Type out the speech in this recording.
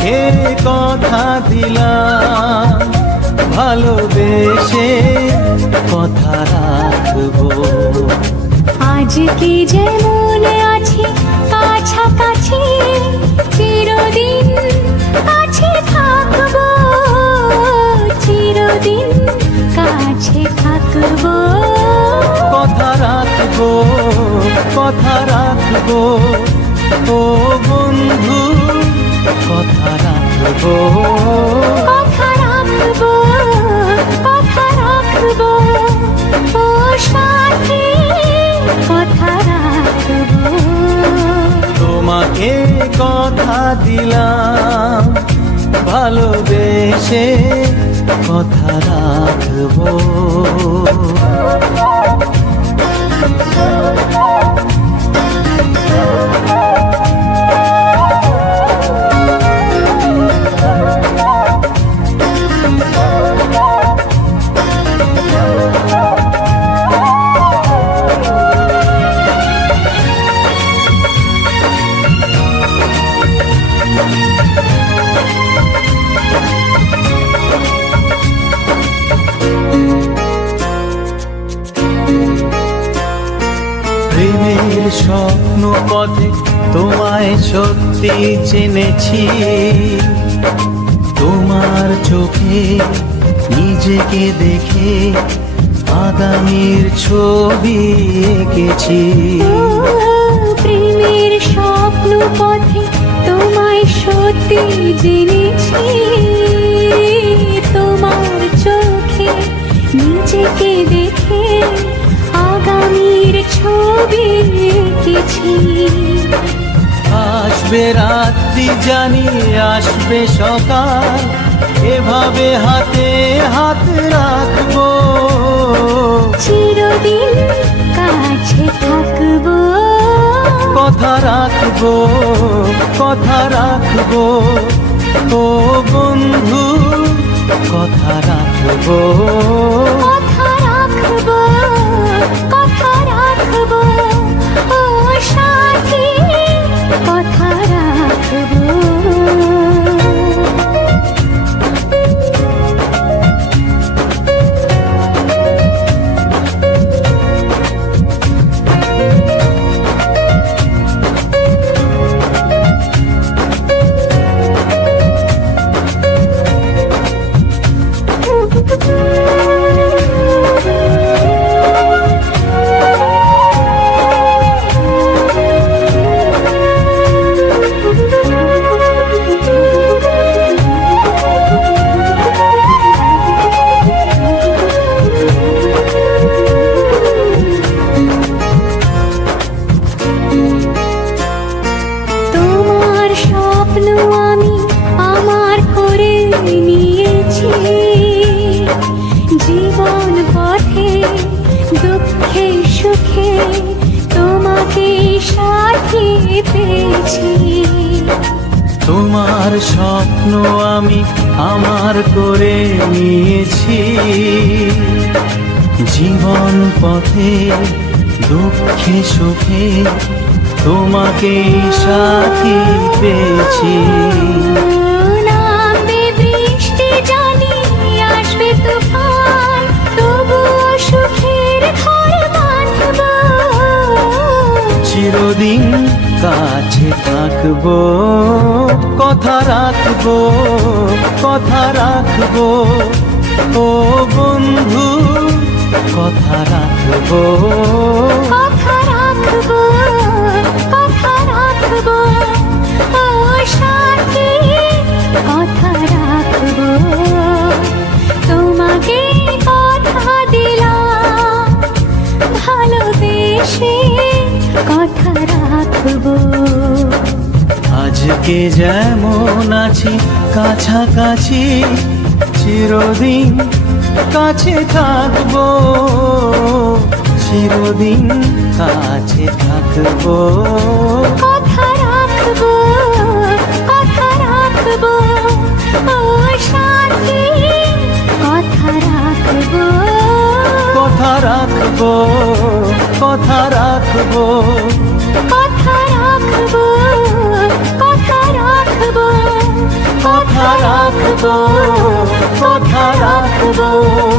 তোমাকে কথা দিলাম, ভালোবেসে কথা রাখবো। আজকে যেমন আছি কাছাকাছি, চিরদিন কাছে থাকবো, চিরদিন কাছে থাকবো। কথা রাখবো, কথা রাখবো, ও বন্ধু কথা রাখবো। কথা রাখবো, কথা রাখবো, ও সাথী কথা রাখবো। তোমাকে কথা দিলাম, ভালোবেসে কথা রাখবো। প্রেমের স্বপ্ন পথে তোমায় সত্যি চিনেছি, তোমার চোখে নিজেকে দেখে আগামীর ছবি এঁকেছি। প্রেমের স্বপ্ন পথে তোমায় সত্যি জেনেছি, তোমার চোখে নিজেকে দেখে আগামীর ছবি এঁকেছি। আসবে রাত্রি জানি আসবে সকাল, এভাবে হাতে হাত রাখবো, চিরদিন কাছে থাকবো। কথা রাখবো, কথা রাখবো, ও বন্ধু কথা রাখবো। কথা রাখবো, কথা রাখবো, ও সাথী কথা রাখবো। তোমার স্বপ্ন আমি আমার করে নিয়েছি, জীবন পথে দুঃখে সুখে তোমাকে সাথী পেয়েছি। তোমার স্বপ্ন আমি আমার করে নিয়েছি, জীবন পথে দুঃখে সুখে তোমাকে সাথী পেয়েছি। নামবে বৃষ্টি জানি আসবে তুফান, তবুও সুখের ঘর বাঁধবো, চিরদিন কাছে থাকবো। কথা রাখবো, কথা রাখবো, ও বন্ধু কথা রাখবো। কথা রাখবো, কথা রাখবো, ও সাথী কথা রাখবো। তোমাকে কথা দিলাম, ভালোবেসে কথা রাখবো। আজকে যেমন আছি কাছাকাছি, চিরদিন কাছে থাকবো, চিরদিন কাছে থাকবো। কথা রাখবো, কথা রাখবো, ও সাথী কথা রাখবো। কথা রাখবো, কথা রাখবো, কথা রাখবো, কথা রাখবো, কথা রাখবো